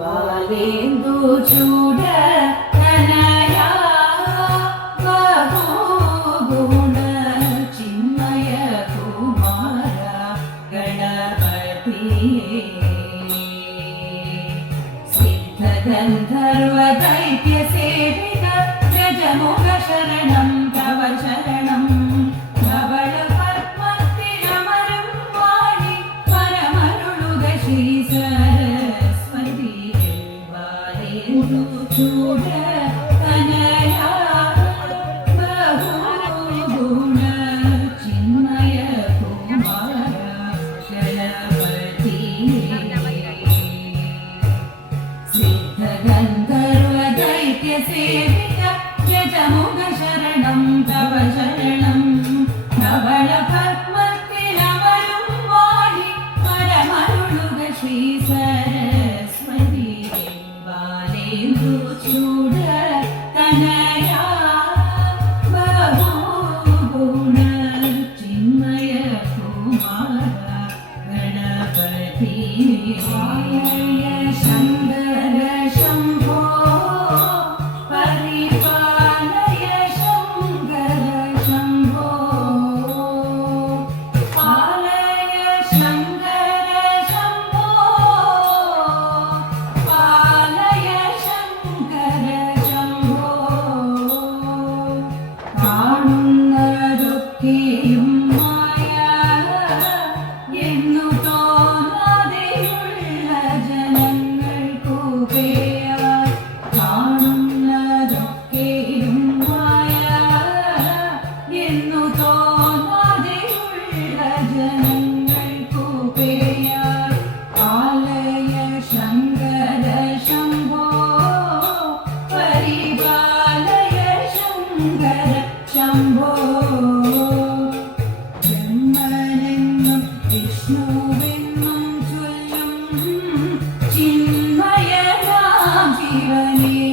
ಬಾಲೆಂದು ಚೂಡ ತನಯ ಬಹುಗುಣ ಚಿನ್ಮಯ ಕುಮಾರ ಗಣಪತಿಯೇ ಸಿದ್ಧ ಗಂಧರ್ವ ದೈತ್ಯ ಸೇವಿತ ಗಜಮುಖ ಶರಣಂ ತವ ಶರಣಂ ಧವಳ ಪದ್ಮಸ್ಥಿರಮರಂ ವಾಣಿ ಪರಮರುಳುಗ ಶ್ರೀ ಸರಸ್ವತಿ ಬಾಲೆಂದು ಚೂಡ ತನಯ ಬಹುಗುಣ ಚಿನ್ಮಯ ಕುಮಾರ ಗಣಪತಿಯೇ ಸಿದ್ಧ ಗಂಧರ್ವ ದೈತ್ಯ ಸೇವಿತ ಗಜಮುಖ ಶರಣಂ ತವ ಶರಣಂ ಧವಳ ಪದ್ಮಸ್ಥಿರಮರಂ ವಾಣಿ ಪರಮರುಳುಗ ಶ್ರೀ ಸರಸ್ವತಿ ಬಾಲೆಂದು ಚೂಡ ತನಯ ಬಹುಗುಣ ಚಿನ್ಮಯ ಕುಮಾರ ಗಣಪತಿಯೇ ಶಂಕರ ಶಂಭೋ ಪರಿಪಾಲಯ ಶಂಕರ ಶಂಭೋ ಪಾಲಯ ಶಂಕರ ಶಂಭೋ ಪಾಲಯ ಶಂಕರ ಶಂಭೋ കാണുന്നതൊക്കെയും മായ എന്നു തോന്നാതെയുള്ള ജനങ്ങൾക്കു പേയ കാണുന്നതൊക്കെയും മായ എന്നു തോന്നാതെയുള്ള ജനങ്ങൾക്കു പേയ ആലയ ശങ്കര ശംഭോ പരിപാലയ ശങ്കര ശംഭോ ബ്രഹ്മനെന്നും വിഷ്ണുവെന്നും ചൊല്ലും ചിന്മയനാം ശിവനേ